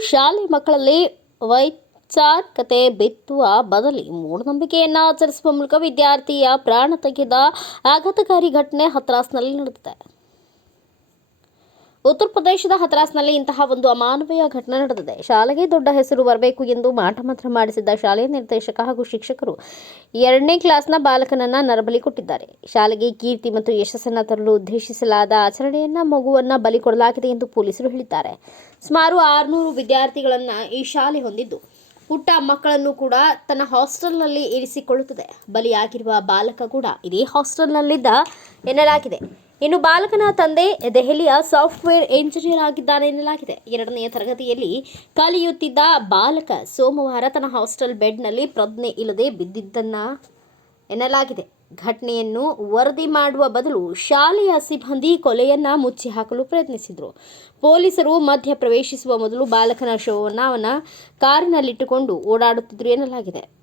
ಶಾಲೆ ಮಕ್ಕಳಲ್ಲಿ ವೈಚಾರಿಕತೆ ಬಿತ್ತುವ ಬದಲಿ ಮೂಢನಂಬಿಕೆಯನ್ನು ಆಚರಿಸುವ ಮೂಲಕ ವಿದ್ಯಾರ್ಥಿಯ ಪ್ರಾಣ ತೆಗೆದ ಆಘಾತಕಾರಿ ಘಟನೆ ಹತ್ರಾಸ್ನಲ್ಲಿ ನಡೆದಿದೆ. ಉತ್ತರ ಪ್ರದೇಶದ ಹತ್ರಾಸ್ನಲ್ಲಿ ಇಂತಹ ಒಂದು ಅಮಾನವೀಯ ಘಟನೆ ನಡೆದಿದೆ. ಶಾಲೆಗೆ ದೊಡ್ಡ ಹೆಸರು ಬರಬೇಕು ಎಂದು ಮಾಟಮಂತ್ರ ಮಾಡಿಸಿದ್ದ ಶಾಲೆಯ ನಿರ್ದೇಶಕ ಹಾಗೂ ಶಿಕ್ಷಕರು ಎರಡನೇ ಕ್ಲಾಸ್ನ ಬಾಲಕನನ್ನ ನರಬಲಿ ಕೊಟ್ಟಿದ್ದಾರೆ. ಶಾಲೆಗೆ ಕೀರ್ತಿ ಮತ್ತು ಯಶಸ್ಸನ್ನ ತರಲು ಉದ್ದೇಶಿಸಲಾದ ಆಚರಣೆಯನ್ನ ಮಗುವನ್ನ ಬಲಿ ಕೊಡಲಾಗಿದೆ ಎಂದು ಪೊಲೀಸರು ಹೇಳಿದ್ದಾರೆ. ಸುಮಾರು ಆರುನೂರು ವಿದ್ಯಾರ್ಥಿಗಳನ್ನ ಈ ಶಾಲೆ ಹೊಂದಿದ್ದು. ಪುಟ್ಟ ಮಕ್ಕಳನ್ನು ಕೂಡ ತನ್ನ ಹಾಸ್ಟೆಲ್ನಲ್ಲಿ ಇರಿಸಿಕೊಳ್ಳುತ್ತದೆ. ಬಲಿಯಾಗಿರುವ ಬಾಲಕ ಕೂಡ ಇದೇ ಹಾಸ್ಟೆಲ್ನಲ್ಲಿದ್ದ ಎನ್ನಲಾಗಿದೆ. ಇನ್ನು ಬಾಲಕನ ತಂದೆ ದೆಹಲಿಯ ಸಾಫ್ಟ್ವೇರ್ ಇಂಜಿನಿಯರ್ ಆಗಿದ್ದಾನೆ ಎನ್ನಲಾಗಿದೆ. ಎರಡನೆಯ ತರಗತಿಯಲ್ಲಿ ಕಲಿಯುತ್ತಿದ್ದ ಬಾಲಕ ಸೋಮವಾರ ತನ್ನ ಹಾಸ್ಟೆಲ್ ಬೆಡ್ನಲ್ಲಿ ಪ್ರಜ್ಞೆ ಇಲ್ಲದೆ ಬಿದ್ದಿದ್ದನ್ನ ಎನ್ನಲಾಗಿದೆ. ಘಟನೆಯನ್ನು ವರದಿ ಮಾಡುವ ಬದಲು ಶಾಲೆಯ ಸಿಬ್ಬಂದಿ ಕೊಲೆಯನ್ನ ಮುಚ್ಚಿ ಹಾಕಲು ಪ್ರಯತ್ನಿಸಿದರು. ಪೊಲೀಸರು ಮಧ್ಯ ಪ್ರವೇಶಿಸುವ ಮೊದಲು ಬಾಲಕನ ಶವವನ್ನು ಅವನ ಕಾರಿನಲ್ಲಿಟ್ಟುಕೊಂಡು ಓಡಾಡುತ್ತಿದ್ದರು ಎನ್ನಲಾಗಿದೆ.